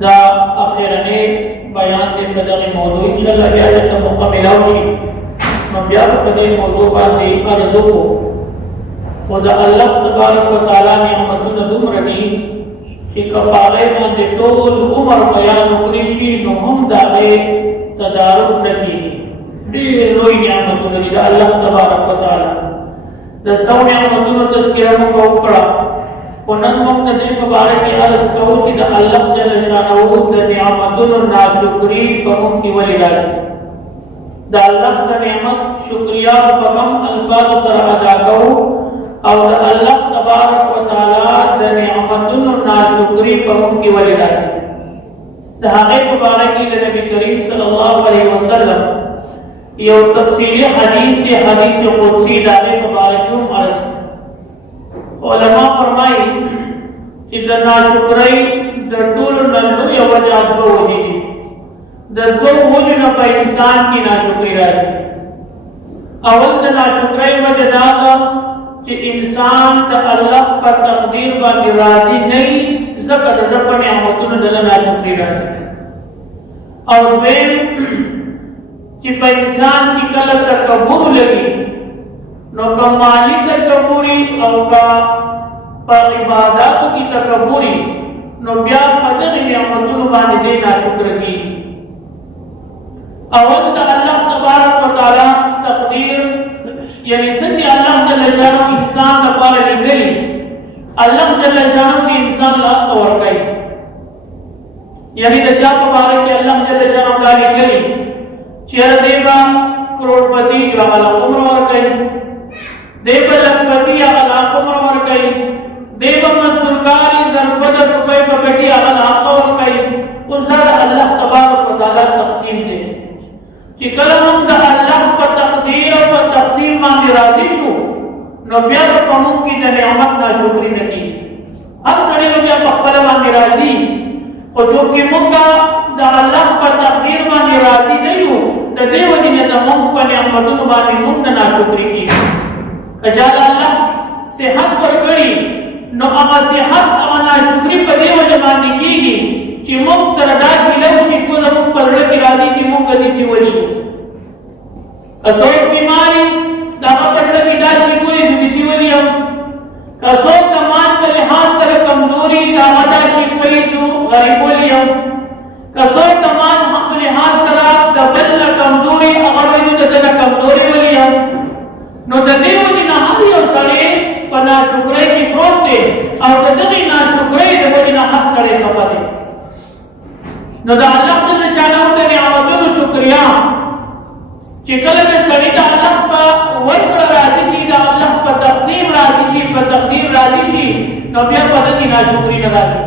دا اخیرنی بیان دې په دغه موضوع انشاءالله بیا درته موقع ملاوي نو بیا په دې موضوع باندې ارزو خو د الله تبارک وتعالى نعمتونه دومره دي چې کفاره باندې ټول عمر بیان وکړي شي نو هم دا تدارک نشي ډېر لوی نعمتونه دي د الله تبارک وتعالى د څو نعمتونو تذکره موږ وکړه ونن موږ د دې مبارک عرض کوو چې د الله جل شانه د نعمتونو ناشکری په موږ کې ولې راځي د الله د نعمت شکریا په کوم الفاظ سره ادا کوو او د الله تبارک وتعالى د نعمتونو ناشکری په موږ کې ولې راځي د هغه مبارک د نبی کریم صلی الله علیه وسلم یو تفصیلی حدیث دی حدیث قدسی د هغه مبارک عرض علماء فرمایي چې د ناشکرۍ د ټولو نه لویه وجه دوه وجې دي د دوو وجو نه په انسان کې ناشکري راځي اول د ناشکرۍ وجه دا ده چې انسان د الله په تقدیر باندې راضي نه وي ځکه د ده په نعمتونو د ناشکري راځي او دویم چې په انسان کې کله تکبر لګي نو کمالی تکبری او کا پر عباداتو کی تکبری نو بیا پدغ نعمتونو باندې دې ناشکر کی اول د الله تبارک وتعالى تقدیر یعنی سچ الله جل شانه انسان لپاره لګلی الله جل شانه انسان لا اور کوي یعنی د چا په اړه کې الله جل شانه دا لګلی چې دیوا کروڑپتی جو عمل عمر ور کوي دیو لکھپتی علاقوں ور کئی دیو مزدورکاری ضربت روپے پکٹی علاقوں ور کئی اس در اللہ تبارک و تعالی تقسیم دے کہ کلم دا اللہ پر تقدیر و پر تقسیم ماندی راضی شو نو بیا په موږ کې د نعمت ناشکری نه کی هر سړی بیا په خپل باندې راضي او جو کې موږ د الله پر تقدیر باندې راضي نه یو د دې وجه نه د موږ په نعمتونو باندې موږ ناشکری کی کجال الله صحت ورکړي نو هغه صحت هغه ناشکری په دې وجه باندې کیږي چې موږ تر دا کلو شي کو نو په لړ کې راځي چې موږ دې سی ولي کڅو بیماری دا په لړ کې دا شي کوی دې سی ولي هم کڅو کمال په لحاظ سره کمزوري دا ودا شي کوي جو غریب ولي هم کڅو کمال په لحاظ سره د بل کمزوري هغه دې د کمزوري ولي هم نو د دې وجه نه هر یو سړی په ناشکرۍ کې پروت دی او د دغې ناشکرۍ د وجې نه هر سړی خفه دی نو د الله جل شانه د نعمتونو شکریا چې کله د سړي د الله په ورکړه راضي شي د الله په تقسیم راضي شي په تقدیر راضي شي نو بیا په دې ناشکرۍ نه راځي